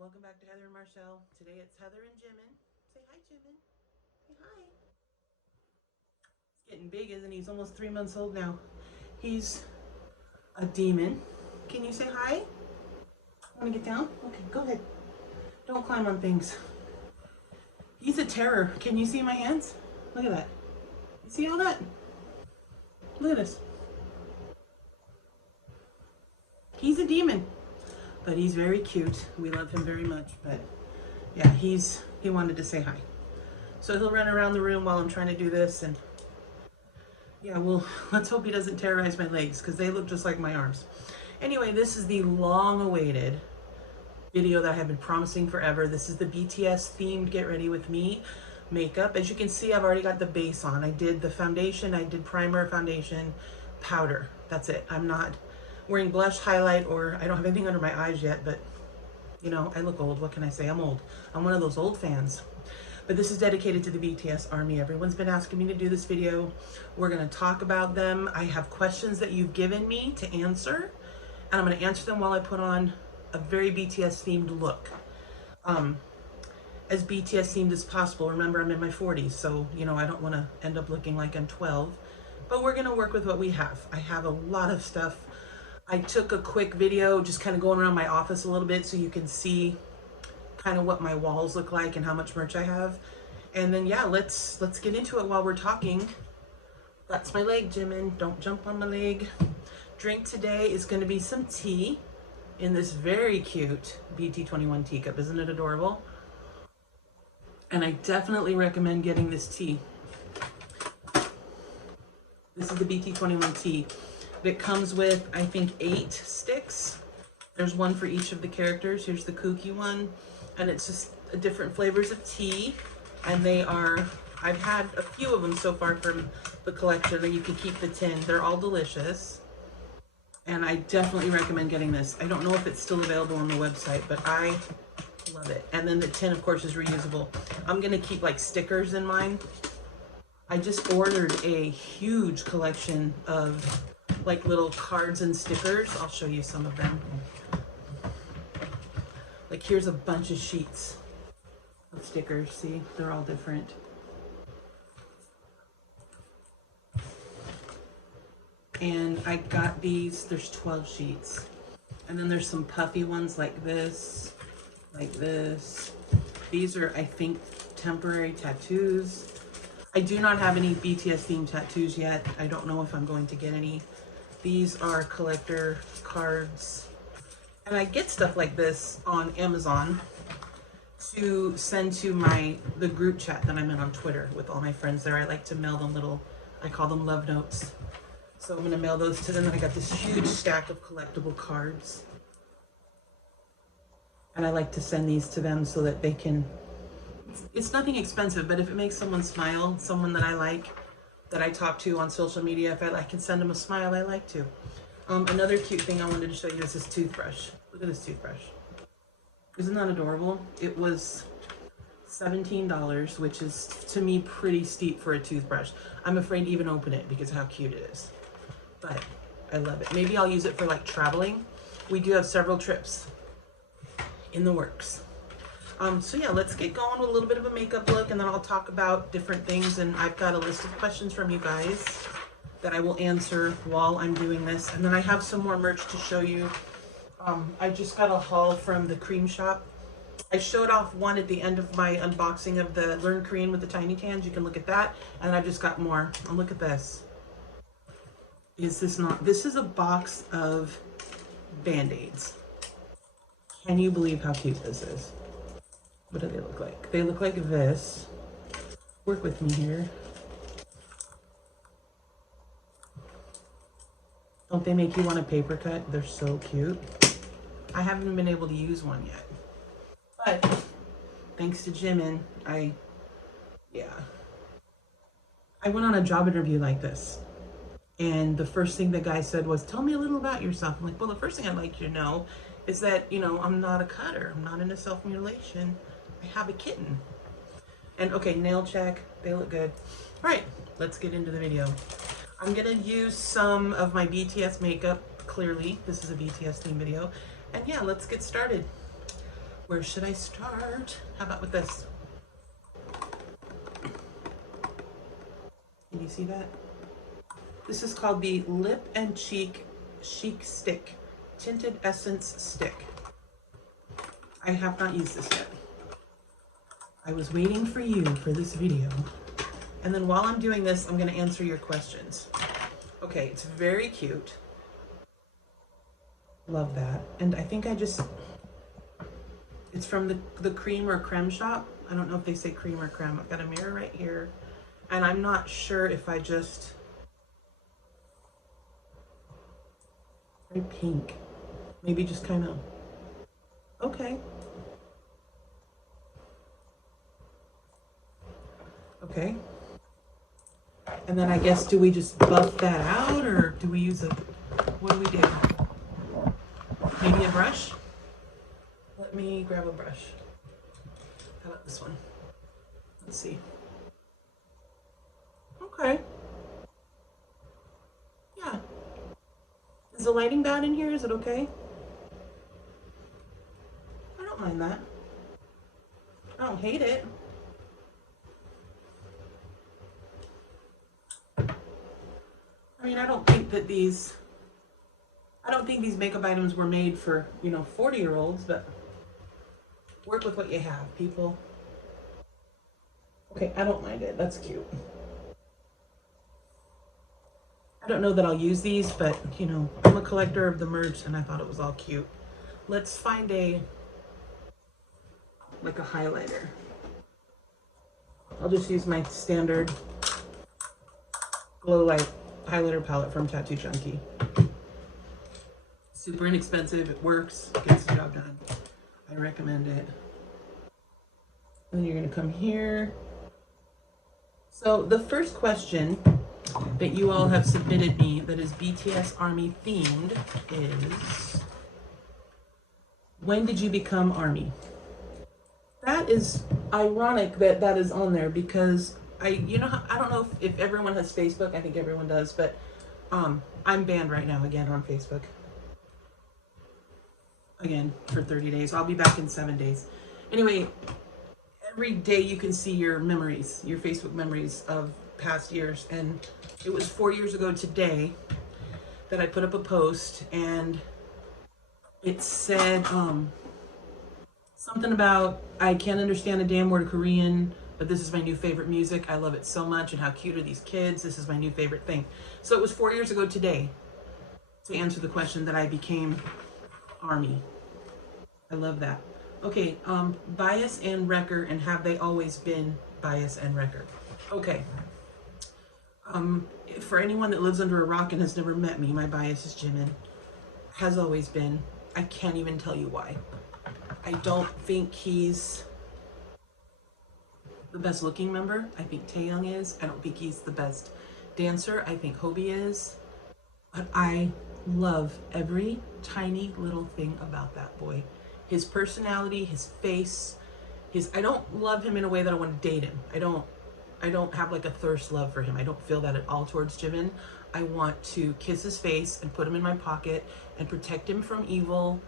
Welcome back to Heather and Marshall. Today it's Heather and Jimin. Say hi, Jimin. Say hi. He's getting big, isn't he? He's almost 3 months old now. He's a demon. Can you say hi? Want to get down? Okay, go ahead. Don't climb on things. He's a terror. Can you see my hands? Look at that. You see all that? Look at this. He's a demon, but he's very cute. We love him very much, but yeah, he wanted to say hi. So he'll run around the room while I'm trying to do this, and yeah, well, let's hope he doesn't terrorize my legs because they look just like my arms. Anyway, this is the long-awaited video that I have been promising forever. This is the BTS themed Get Ready With Me makeup. As you can see, I've already got the base on. I did the foundation, I did primer, foundation, powder. That's it. I'm not wearing blush, highlight, or I don't have anything under my eyes yet, but you know, I look old. What can I say? I'm old. I'm one of those old fans. But this is dedicated to the BTS army. Everyone's been asking me to do this video. We're going to talk about them. I have questions that you've given me to answer, and I'm going to answer them while I put on a very BTS themed look. As BTS themed as possible. Remember, I'm in my 40s, so you know, I don't want to end up looking like I'm 12, but we're going to work with what we have. I have a lot of stuff. I took a quick video just kind of going around my office a little bit so you can see kind of what my walls look like and how much merch I have. And then yeah, let's get into it while we're talking. That's my leg, Jimin. Don't jump on my leg. Drink today is going to be some tea in this very cute BT21 teacup. Isn't it adorable? And I definitely recommend getting this tea. This is the BT21 tea. It comes with, I think, 8 sticks. There's one for each of the characters. Here's the kooky one. And it's just different flavors of tea. And they are, I've had a few of them so far from the collection, and you can keep the tin. They're all delicious. And I definitely recommend getting this. I don't know if it's still available on the website, but I love it. And then the tin, of course, is reusable. I'm going to keep like stickers in mine. I just ordered a huge collection of like little cards and stickers. I'll show you some of them. Like here's a bunch of sheets of stickers. See, they're all different. And I got these, there's 12 sheets. And then there's some puffy ones like this, like this. These are, I think, temporary tattoos. I do not have any BTS themed tattoos yet. I don't know if I'm going to get any. These are collector cards. And I get stuff like this on Amazon to send to the group chat that I'm in on Twitter with all my friends there. I like to mail them little, I call them love notes. So I'm gonna mail those to them. And I got this huge stack of collectible cards. And I like to send these to them so that they can, it's nothing expensive, but if it makes someone smile, someone that I like, that I talk to on social media, if I can send them a smile, I like to. Another cute thing I wanted to show you is this toothbrush. Look at this toothbrush. Isn't that adorable? It was $17, which is to me pretty steep for a toothbrush. I'm afraid to even open it because of how cute it is. But I love it. Maybe I'll use it for like traveling. We do have several trips in the works. So yeah, let's get going with a little bit of a makeup look, and then I'll talk about different things. And I've got a list of questions from you guys that I will answer while I'm doing this. And then I have some more merch to show you. I just got a haul from the cream shop. I showed off one at the end of my unboxing of the Learn Korean with the Tiny Tans. You can look at that. And I've just got more. And look at this. Is this not? This is a box of Band-Aids. Can you believe how cute this is? What do they look like? They look like this. Work with me here. Don't they make you want a paper cut? They're so cute. I haven't been able to use one yet. But thanks to Jimin, I went on a job interview like this. And the first thing the guy said was, tell me a little about yourself. I'm like, well, the first thing I'd like you to know is that, you know, I'm not a cutter. I'm not into self-mutilation. I have a kitten. And okay, nail check. They look good. All right, let's get into the video. I'm gonna use some of my BTS makeup. Clearly, this is a BTS theme video. And yeah, let's get started. Where should I start? How about with this? Can you see that? This is called the Lip and Cheek Chic Stick, Tinted Essence Stick. I have not used this yet. I was waiting for you for this video. And then while I'm doing this, I'm gonna answer your questions. Okay, it's very cute. Love that. And I think it's from the cream or creme shop. I don't know if they say cream or creme. I've got a mirror right here. And I'm not sure if I just, very pink. Maybe just kind of, okay. Okay. And then I guess, do we just buff that out, or do we use what do we do? Maybe a brush? Let me grab a brush. How about this one? Let's see. Okay. Yeah. Is the lighting bad in here? Is it okay? I don't mind that. I don't hate it. I mean, I don't think these makeup items were made for, 40-year-olds, but work with what you have, people. Okay, I don't mind it. That's cute. I don't know that I'll use these, but, I'm a collector of the merch, and I thought it was all cute. Let's find a highlighter. I'll just use my standard Glow Light highlighter palette from Tattoo Junkie. Super inexpensive, it works, gets the job done. I recommend it. And then you're gonna come here. So the first question that you all have submitted me that is BTS ARMY themed is, when did you become ARMY? That is ironic that is on there, because I don't know if everyone has Facebook. I think everyone does, but I'm banned right now again on Facebook. Again, for 30 days. I'll be back in 7 days. Anyway, every day you can see your memories, your Facebook memories of past years. And it was 4 years ago today that I put up a post, and it said something about, I can't understand a damn word of Korean, but this is my new favorite music. I love it so much, and how cute are these kids? This is my new favorite thing. So it was 4 years ago today to answer the question that I became ARMY. I love that. Okay, bias and wrecker, and have they always been bias and wrecker? Okay. For anyone that lives under a rock and has never met me, my bias is Jimin. Has always been. I can't even tell you why. I don't think he's the best looking member. I think Taehyung is. I don't think he's the best dancer. I think Hobie is. But I love every tiny little thing about that boy. His personality, his face, I don't love him in a way that I want to date him. I don't have like a thirst love for him. I don't feel that at all towards Jimin. I want to kiss his face and put him in my pocket and protect him from evil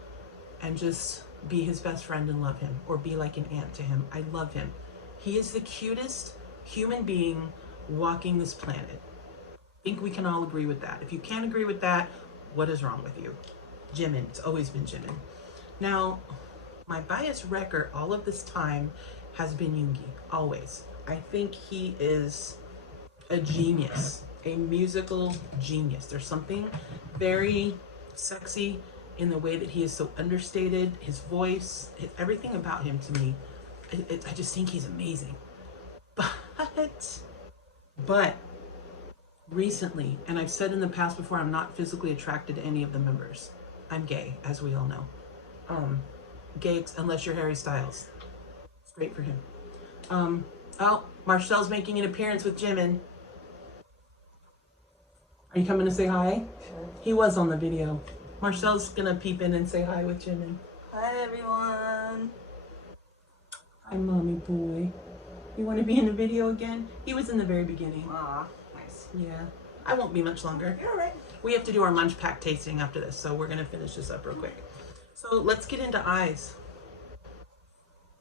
and just be his best friend and love him, or be like an aunt to him. I love him. He is the cutest human being walking this planet. I think we can all agree with that. If you can't agree with that, what is wrong with you? Jimin, it's always been Jimin. Now, my bias wrecker all of this time has been Yoongi, always. I think he is a genius, a musical genius. There's something very sexy in the way that he is so understated, his voice, everything about him to me. I just think he's amazing. But recently, and I've said in the past before, I'm not physically attracted to any of the members. I'm gay, as we all know. Gay unless you're Harry Styles. Straight for him. Oh, Marcel's making an appearance with Jimin. Are you coming to say hi? Sure. He was on the video. Marcel's gonna peep in and say hi with Jimin. Hi everyone. Hi, mommy boy. You want to be in the video again? He was in the very beginning. Aw, nice. Yeah. I won't be much longer. You're all right. We have to do our munch pack tasting after this, so we're gonna finish this up real quick. So let's get into eyes.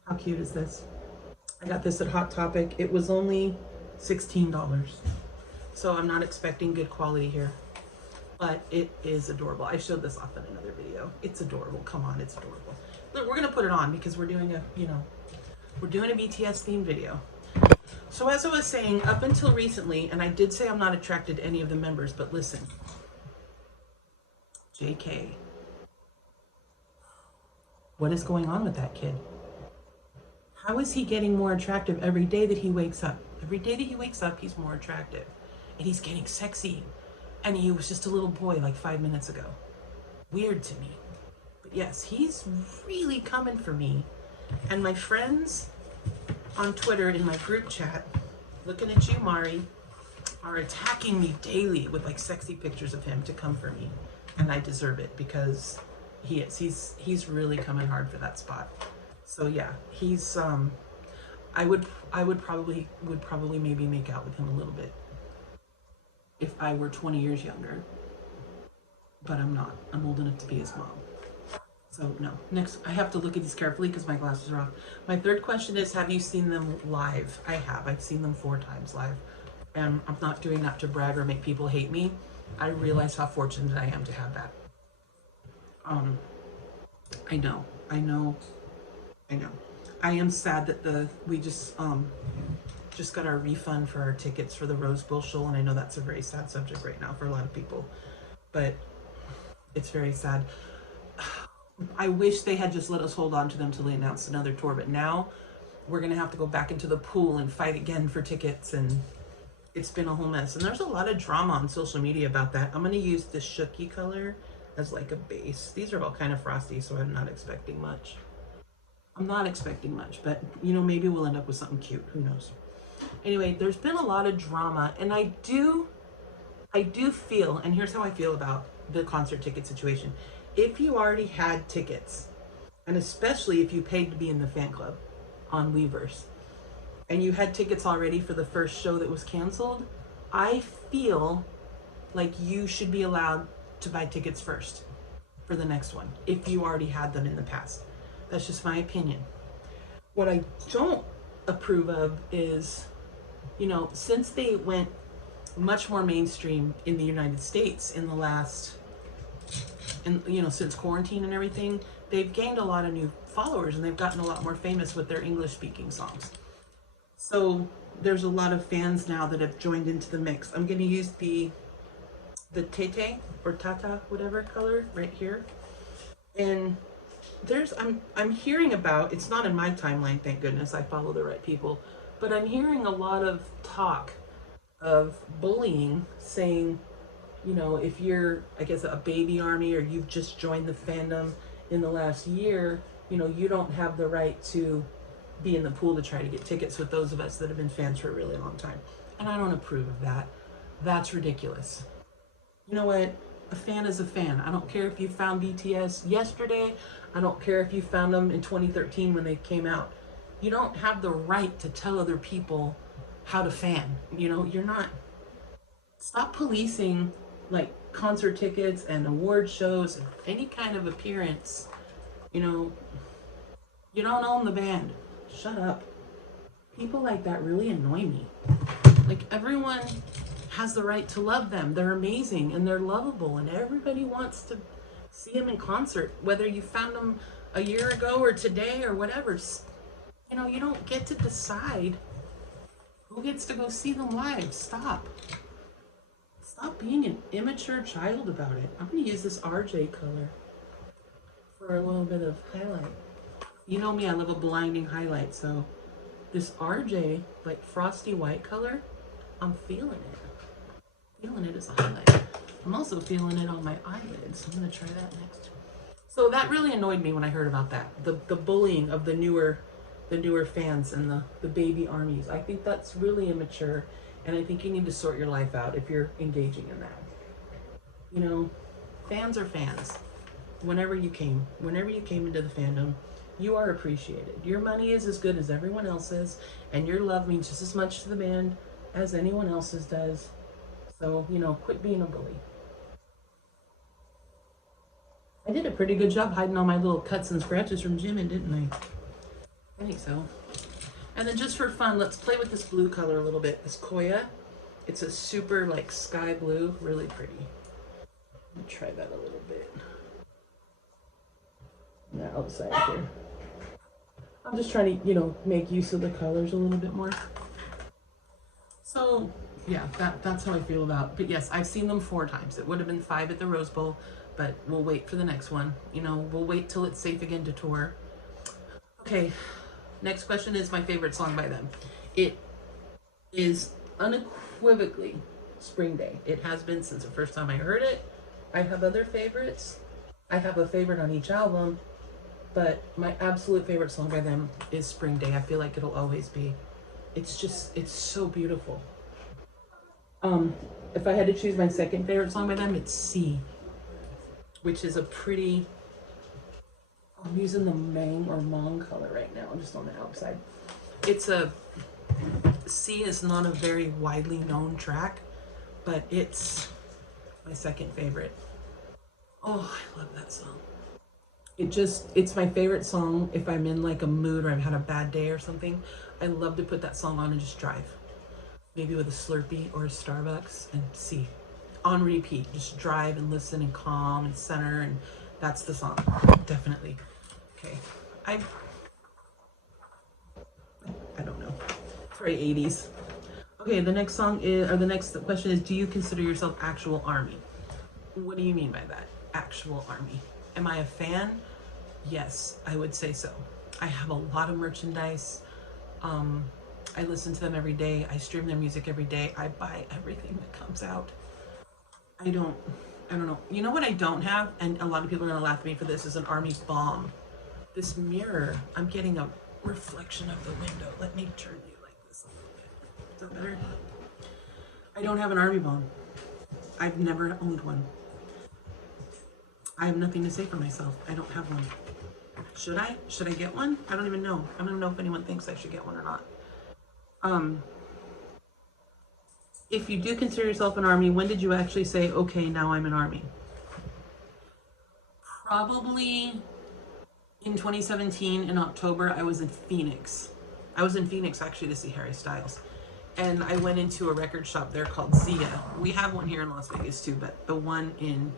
How cute is this? I got this at Hot Topic. It was only $16. So I'm not expecting good quality here, but it is adorable. I showed this off in another video. It's adorable. Come on, it's adorable. Look, we're gonna put it on because we're doing a, we're doing a BTS themed video. So as I was saying, up until recently, and I did say I'm not attracted to any of the members, but listen, JK, what is going on with that kid? How is he getting more attractive every day that he wakes up? Every day that he wakes up, he's more attractive. And he's getting sexy. And he was just a little boy like 5 minutes ago. Weird to me. But yes, he's really coming for me. And my friends on Twitter in my group chat, looking at you, Mari, are attacking me daily with like sexy pictures of him to come for me. And I deserve it because he's really coming hard for that spot. So yeah, he's I would probably maybe make out with him a little bit if I were 20 years younger, but I'm not. I'm old enough to be his mom. So no. Next, I have to look at these carefully because my glasses are off. My third question is, have you seen them live? I have. I've seen them 4 times live. And I'm not doing that to brag or make people hate me. I realize how fortunate I am to have that. I know. I am sad that we just got our refund for our tickets for the Rose Bowl show, and I know that's a very sad subject right now for a lot of people, but it's very sad. I wish they had just let us hold on to them till they announced another tour, but now we're gonna have to go back into the pool and fight again for tickets, and it's been a whole mess. And there's a lot of drama on social media about that. I'm gonna use this Shooky color as like a base. These are all kind of frosty, so I'm not expecting much. But maybe we'll end up with something cute. Who knows? Anyway, there's been a lot of drama, and I do feel, and here's how I feel about the concert ticket situation. If you already had tickets, and especially if you paid to be in the fan club on Weverse, and you had tickets already for the first show that was canceled, I feel like you should be allowed to buy tickets first for the next one if you already had them in the past. That's just my opinion. What I don't approve of is, since they went much more mainstream in the United States in the last, since quarantine and everything, they've gained a lot of new followers and they've gotten a lot more famous with their English speaking songs. So there's a lot of fans now that have joined into the mix. I'm going to use the Tete or Tata, whatever color right here. And I'm hearing about, it's not in my timeline, thank goodness, I follow the right people, but I'm hearing a lot of talk of bullying, saying, if you're, I guess, a baby army or you've just joined the fandom in the last year, you don't have the right to be in the pool to try to get tickets with those of us that have been fans for a really long time. And I don't approve of that. That's ridiculous. You know what? A fan is a fan. I don't care if you found BTS yesterday. I don't care if you found them in 2013 when they came out. You don't have the right to tell other people how to fan. You're not. Stop policing like concert tickets and award shows and any kind of appearance. You don't own the band. Shut up. People like that really annoy me. Like, everyone has the right to love them. They're amazing and they're lovable and everybody wants to see them in concert, whether you found them a year ago or today or whatever. You don't get to decide who gets to go see them live. Stop being an immature child about it. I'm going to use this RJ color for a little bit of highlight. You know me, I love a blinding highlight, so this RJ, like frosty white color, I'm feeling it. Feeling it as a highlight. I'm also feeling it on my eyelids. I'm going to try that next. So that really annoyed me when I heard about that. The bullying of the newer fans and the baby armies. I think that's really immature, and I think you need to sort your life out if you're engaging in that. Fans are fans. Whenever you came into the fandom, you are appreciated. Your money is as good as everyone else's, and your love means just as much to the band as anyone else's does. So, quit being a bully. I did a pretty good job hiding all my little cuts and scratches from Jimin, didn't I? I think so. And then just for fun, let's play with this blue color a little bit. This Koya. It's a super like sky blue, really pretty. Let me try that a little bit. On the outside here. I'm just trying to, you know, make use of the colors a little bit more. So yeah, that's how I feel about. But yes, I've seen them 4 times. It would have been 5 at the Rose Bowl, but we'll wait for the next one. You know, we'll wait till it's safe again to tour. Okay, next question is my favorite song by them. It is unequivocally Spring Day. It has been since the first time I heard it. I have other favorites. I have a favorite on each album, but my absolute favorite song by them is Spring Day. I feel like it'll always be. It's just, it's so beautiful. If I had to choose my second favorite song by them, it's C, which is a pretty, I'm using the Mang or Mong color right now, just on the outside. It's a, C is not a very widely known track, but it's my second favorite. Oh, I love that song. It's my favorite song if I'm in like a mood or I've had a bad day or something. I love to put that song on and just drive. Maybe with a Slurpee or a Starbucks and see. On repeat. Just drive and listen and calm and center, and that's the song. Definitely. Okay. I don't know. It's very 80s. Okay, the next song is, or the next question is, do you consider yourself actual ARMY? What do you mean by that? Actual ARMY. Am I a fan? Yes, I would say so. I have a lot of merchandise. I listen to them every day. I stream their music every day. I buy everything that comes out. I don't know. You know what I don't have? And a lot of people are gonna laugh at me for this, is an ARMY Balm. This mirror, I'm getting a reflection of the window. Let me turn you like this a little bit. Is that better? I don't have an ARMY Balm. I've never owned one. I have nothing to say for myself. I don't have one. Should I? Should I get one? I don't even know. I don't even know if anyone thinks I should get one or not. If you do consider yourself an ARMY, when did you actually say, okay, now I'm an ARMY? Probably in 2017 in October. I was in Phoenix. I was in Phoenix actually to see Harry Styles. And I went into a record shop there called Zia. We have one here in Las Vegas too, but the one in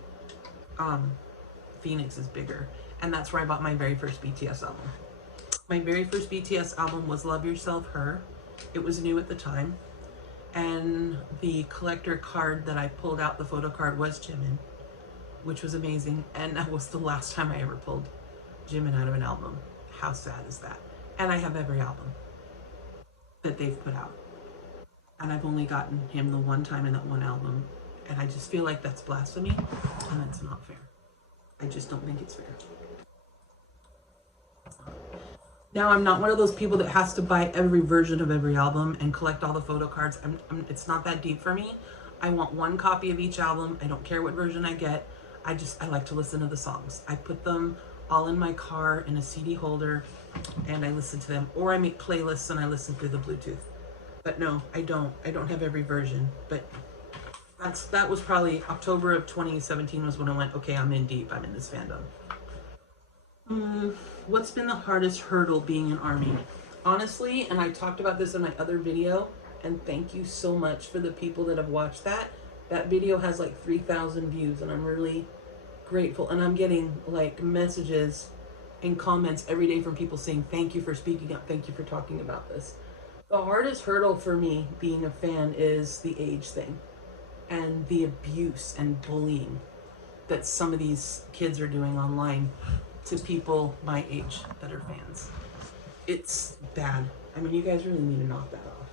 Phoenix is bigger. And that's where I bought my very first BTS album. My very first BTS album was Love Yourself, Her. It was new at the time. And the collector card that I pulled out, the photo card, was Jimin, which was amazing. And that was the last time I ever pulled Jimin out of an album. How sad is that? And I have every album that they've put out. And I've only gotten him the one time in that one album. And I just feel like that's blasphemy, and that's not fair. I just don't think it's fair. Now, I'm not one of those people that has to buy every version of every album and collect all the photo cards. It's not that deep for me. I want one copy of each album. I don't care what version I get. I like to listen to the songs. I put them all in my car in a CD holder, and I listen to them. Or I make playlists and I listen through the Bluetooth. But no, I don't have every version. But that was probably October of 2017 was when I went, okay, I'm in deep. I'm in this fandom. What's been the hardest hurdle being an ARMY? Honestly, and I talked about this in my other video, and thank you so much for the people that have watched that. That video has like 3,000 views, and I'm really grateful. And I'm getting like messages and comments every day from people saying, thank you for speaking up. Thank you for talking about this. The hardest hurdle for me being a fan is the age thing and the abuse and bullying that some of these kids are doing online to people my age that are fans. It's bad. I mean, you guys really need to knock that off.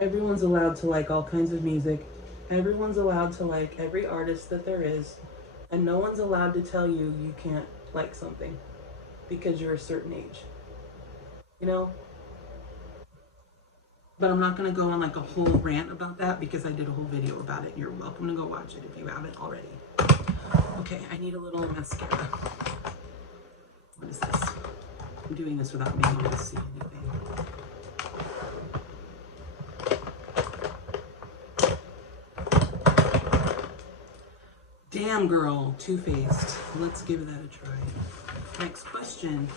Everyone's allowed to like all kinds of music. Everyone's allowed to like every artist that there is. And no one's allowed to tell you you can't like something because you're a certain age. You know? But I'm not going to go on like a whole rant about that because I did a whole video about it. You're welcome to go watch it if you haven't already. Okay, I need a little mascara. What is this? I'm doing this without being able to see anything. Damn girl, Too Faced. Let's give that a try. Next question.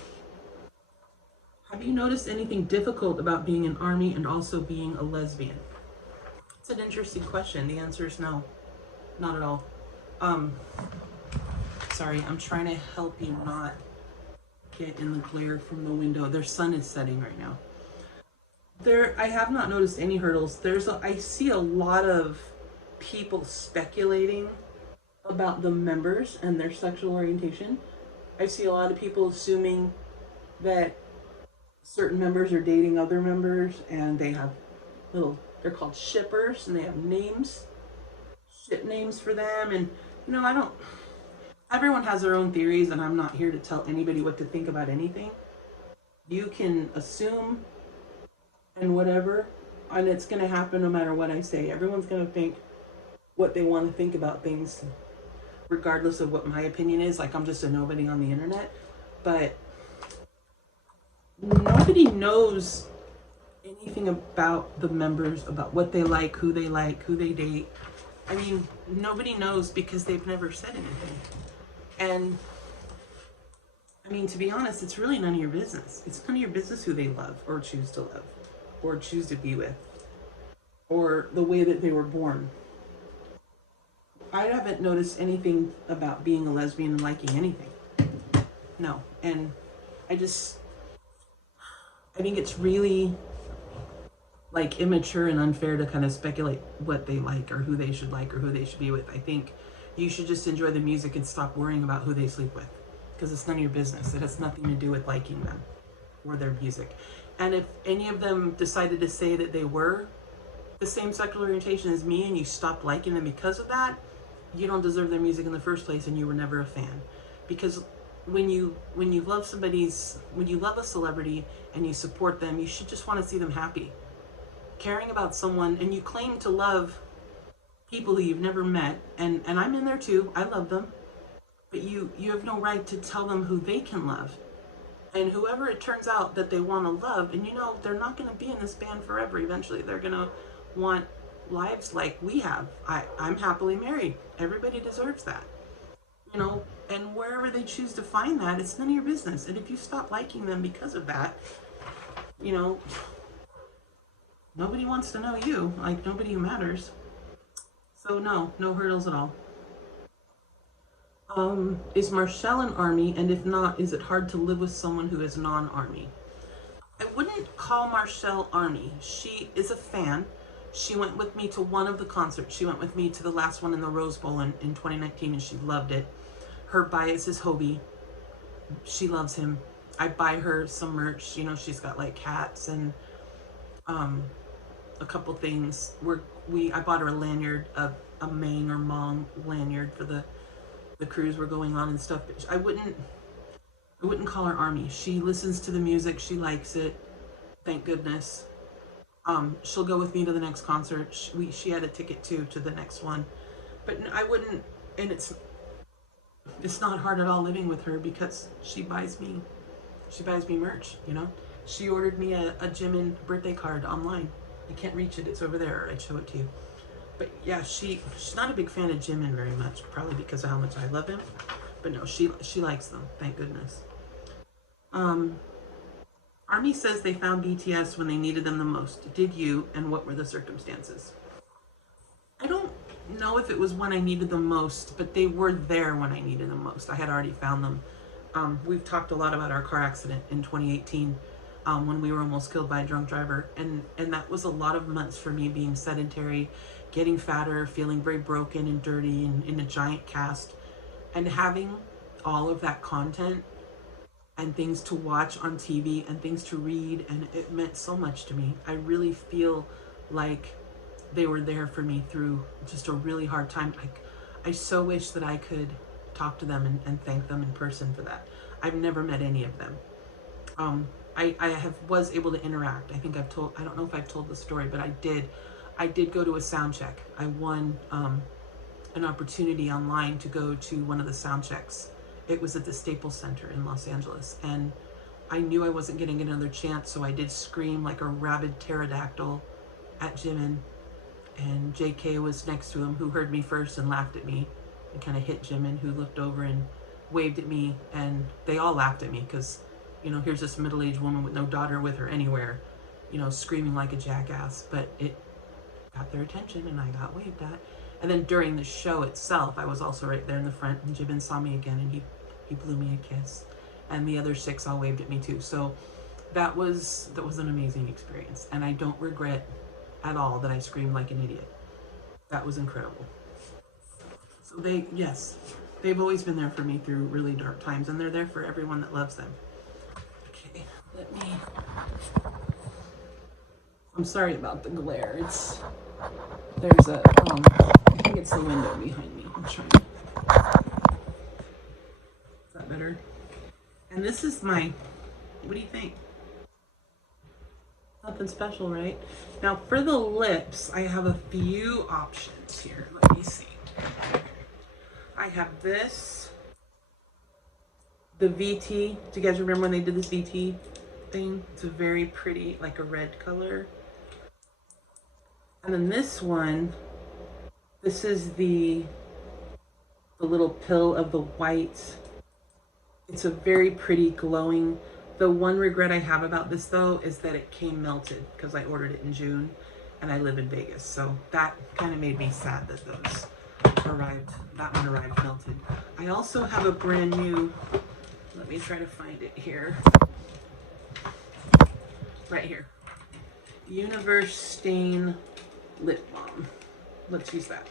Have you noticed anything difficult about being an ARMY and also being a lesbian? It's an interesting question. The answer is no, not at all. Sorry, I'm trying to help you not get in the glare from the window. Their sun is setting right now. I have not noticed any hurdles. I see a lot of people speculating about the members and their sexual orientation. I see a lot of people assuming that certain members are dating other members and they have they're called shippers and they have names, ship names for them. And, everyone has their own theories and I'm not here to tell anybody what to think about anything. You can assume and whatever, and it's going to happen no matter what I say. Everyone's going to think what they want to think about things, regardless of what my opinion is. Like, I'm just a nobody on the internet, but nobody knows anything about the members, about what they like, who they date. I mean, nobody knows because they've never said anything. And I mean, to be honest, it's really none of your business. It's none of your business who they love or choose to love or choose to be with or the way that they were born. I haven't noticed anything about being a lesbian and liking anything. No. And I think it's really like immature and unfair to kind of speculate what they like or who they should like or who they should be with. I think you should just enjoy the music and stop worrying about who they sleep with, because it's none of your business. It has nothing to do with liking them or their music. And if any of them decided to say that they were the same sexual orientation as me and you stopped liking them because of that, you don't deserve their music in the first place and you were never a fan. Because when you love a celebrity and you support them, you should just want to see them happy. Caring about someone, and you claim to love people who you've never met, and I'm in there too, I love them, but you have no right to tell them who they can love. And whoever it turns out that they want to love, and they're not going to be in this band forever. Eventually they're going to want lives like we have. I'm happily married. Everybody deserves that. And wherever they choose to find that, it's none of your business. And if you stop liking them because of that, nobody wants to know you. Like, nobody who matters. So no hurdles at all. Is Marshall an ARMY? And if not, is it hard to live with someone who is non-ARMY? I wouldn't call Marshall ARMY. She is a fan. She went with me to one of the concerts. She went with me to the last one in the Rose Bowl in 2019, and she loved it. Her bias is Hobie. She loves him. I buy her some merch. She's got like hats and a couple things. I bought her a lanyard, a Mang or Mong lanyard for the cruise we're going on and stuff. But I wouldn't call her ARMY. She listens to the music. She likes it. Thank goodness. She'll go with me to the next concert. She had a ticket too to the next one. But I wouldn't, and it's not hard at all living with her because she buys me merch, She ordered me a Jimin birthday card online. You can't reach it, it's over there. I'd show it to you. But yeah, she's not a big fan of Jimin very much, probably because of how much I love him. But no, she likes them, thank goodness. ARMY says they found BTS when they needed them the most. Did you, and what were the circumstances? I don't know if it was when I needed them most, but they were there when I needed them most. I had already found them. We've talked a lot about our car accident in 2018 when we were almost killed by a drunk driver. And that was a lot of months for me being sedentary, getting fatter, feeling very broken and dirty and in a giant cast. And having all of that content and things to watch on TV and things to read, and it meant so much to me. I really feel like they were there for me through just a really hard time. I so wish that I could talk to them and thank them in person for that. I've never met any of them. I was able to interact. I don't know if I've told the story, but I did go to a sound check. I won an opportunity online to go to one of the sound checks. It was at the Staples Center in Los Angeles, and I knew I wasn't getting another chance, so I did scream like a rabid pterodactyl at Jimin, and JK was next to him, who heard me first and laughed at me and kind of hit Jimin, who looked over and waved at me, and they all laughed at me because, You know, here's this middle-aged woman with no daughter with her anywhere, you know, screaming like a jackass, but it got their attention and I got waved at. And then during the show itself, I was also right there in the front, and Jimin saw me again, and he blew me a kiss, and the other 6 all waved at me too. So that was an amazing experience, and I don't regret at all that I screamed like an idiot. That was incredible. So they've always been there for me through really dark times, and they're there for everyone that loves them. Okay, I'm sorry about the glare. There's a, I think it's the window behind me. I'm trying to, is that better? And this is what do you think? Nothing special, right? Now for the lips, I have a few options here. Let me see. I have this, the VT. Do you guys remember when they did this VT thing? It's a very pretty, like a red color. And then this one, this is the little pill of the white. It's a very pretty glowing. The one regret I have about this though is that it came melted because I ordered it in June and I live in Vegas. So that kind of made me sad that those arrived, that one arrived melted. I also have a brand new, let me try to find it here. Right here. Universe Stain Lip Balm. Let's use that.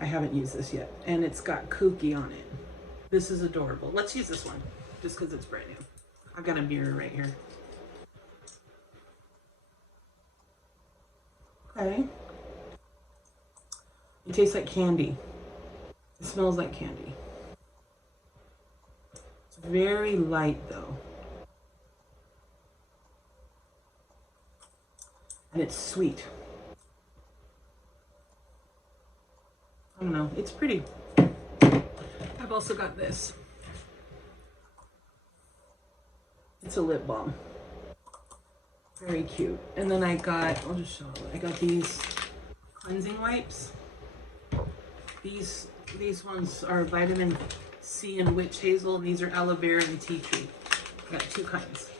I haven't used this yet, and it's got Kooky on it. This is adorable. Let's use this one, just because it's brand new. I've got a mirror right here. Okay. It tastes like candy. It smells like candy. It's very light though. And it's sweet. I don't know, it's pretty. I've also got this. It's a lip balm. Very cute. And then I got, I'll just show you. I got these cleansing wipes. These ones are vitamin C and witch hazel, and these are aloe vera and tea tree. I got 2 kinds.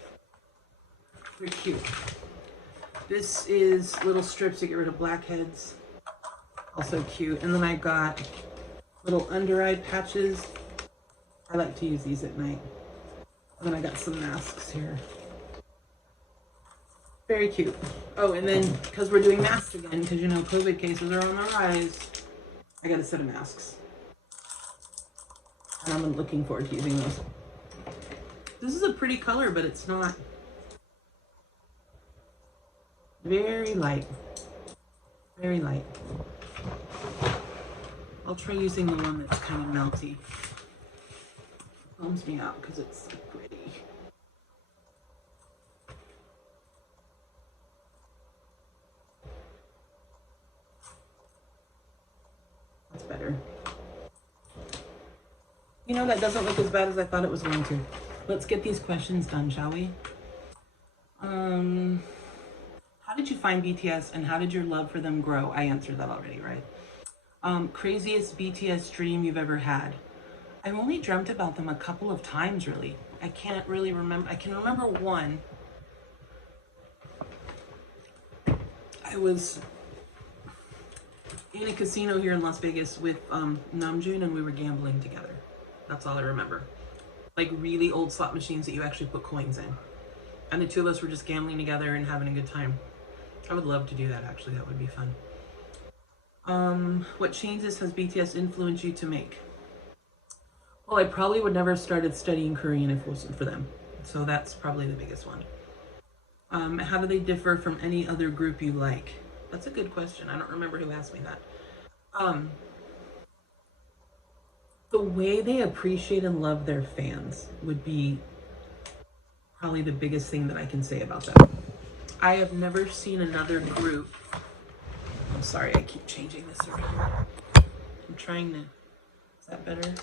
They're cute. This is little strips to get rid of blackheads. Also cute. And then I got little under eye patches. I like to use these at night. And then I got some masks here. Very cute. Oh, and then because we're doing masks again, because you know COVID cases are on the rise, I got a set of masks. And I'm looking forward to using those. This is a pretty color, but it's not. Very light. Very light. I'll try using the one that's kind of melty. It bums me out because it's so pretty. That's better. You know, that doesn't look as bad as I thought it was going to. Let's get these questions done, shall we? How did you find BTS and how did your love for them grow? I answered that already, right? Craziest BTS dream you've ever had? I've only dreamt about them a couple of times, really. I can't really remember. I can remember one. I was in a casino here in Las Vegas with Namjoon, and we were gambling together. That's all I remember. Like really old slot machines that you actually put coins in. And the 2 of us were just gambling together and having a good time. I would love to do that, actually. That would be fun. What changes has BTS influenced you to make? Well, I probably would never have started studying Korean if it wasn't for them. So that's probably the biggest one. How do they differ from any other group you like? That's a good question. I don't remember who asked me that. The way they appreciate and love their fans would be probably the biggest thing that I can say about them. I have never seen another group. I'm sorry, I keep changing this over here. I'm trying to, is that better?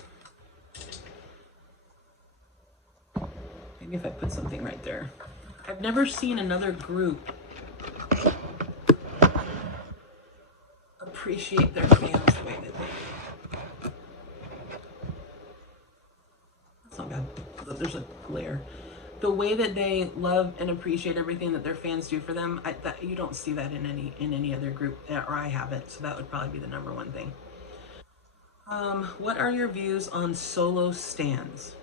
Maybe if I put something right there. I've never seen another group appreciate their fans the way that they do. God, there's a glare. The way that they love and appreciate everything that their fans do for them, you don't see that in any other group, or I haven't. So that would probably be the number one thing. What are your views on solo stands?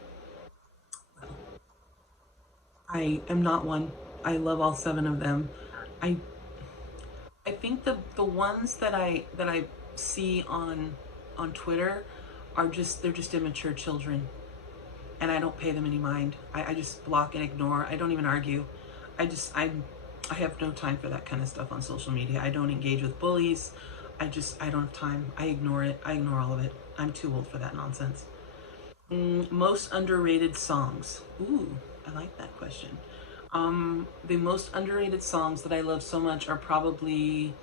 I am not one. I love all 7 of them. I I think the ones that I see on Twitter are they're just immature children, and I don't pay them any mind. I just block and ignore. I don't even argue. I have no time for that kind of stuff on social media. I don't engage with bullies. I don't have time. I ignore it. I ignore all of it. I'm too old for that nonsense. Most underrated songs. Ooh, I like that question. The most underrated songs that I love so much are probably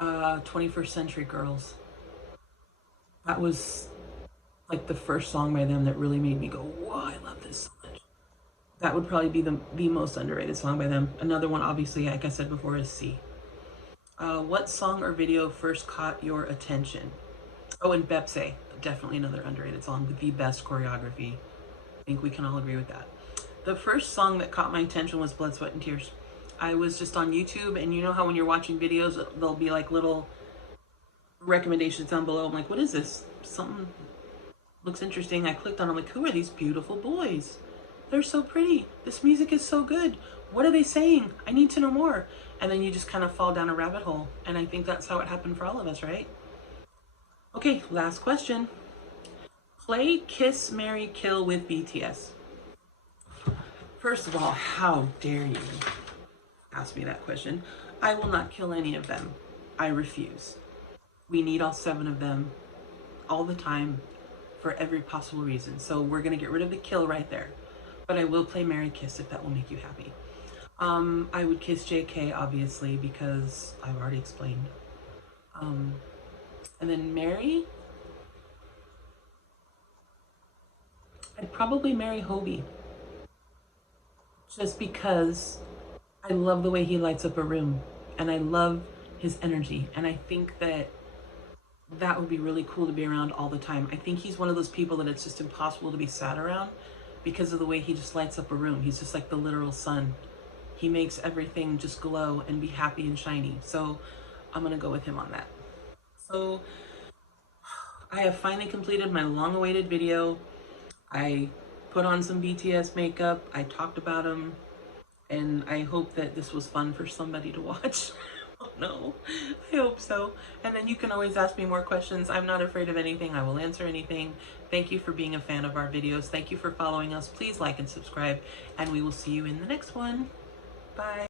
21st Century Girls. That was like the first song by them that really made me go, whoa, I love this so much. That would probably be the most underrated song by them. Another one, obviously, like I said before, is C. What song or video first caught your attention? Oh, and Bepse, definitely another underrated song with the best choreography. I think we can all agree with that. The first song that caught my attention was Blood, Sweat, and Tears. I was just on YouTube, and you know how when you're watching videos, there'll be like little recommendations down below. I'm like, what is this? Something looks interesting. I clicked on it. I'm like, who are these beautiful boys? They're so pretty. This music is so good. What are they saying? I need to know more. And then you just kind of fall down a rabbit hole. And I think that's how it happened for all of us, right? Okay, last question. Play Kiss, Marry, Kill with BTS. First of all, how dare you ask me that question? I will not kill any of them. I refuse. We need all 7 of them all the time for every possible reason. So we're going to get rid of the kill right there. But I will play Marry, Kiss if that will make you happy. I would kiss JK, obviously, because I've already explained. And then marry? I'd probably marry Hobie. Just because I love the way he lights up a room, and I love his energy, and I think that would be really cool to be around all the time. I think he's one of those people that it's just impossible to be sad around because of the way he just lights up a room. He's just like the literal sun. He makes everything just glow and be happy and shiny. So I'm gonna go with him on that. So I have finally completed my long-awaited video. I put on some BTS makeup. I talked about them, and I hope that this was fun for somebody to watch. Oh no, I hope so. And then you can always ask me more questions. I'm not afraid of anything. I will answer anything. Thank you for being a fan of our videos. Thank you for following us. Please like and subscribe, and we will see you in the next one. Bye.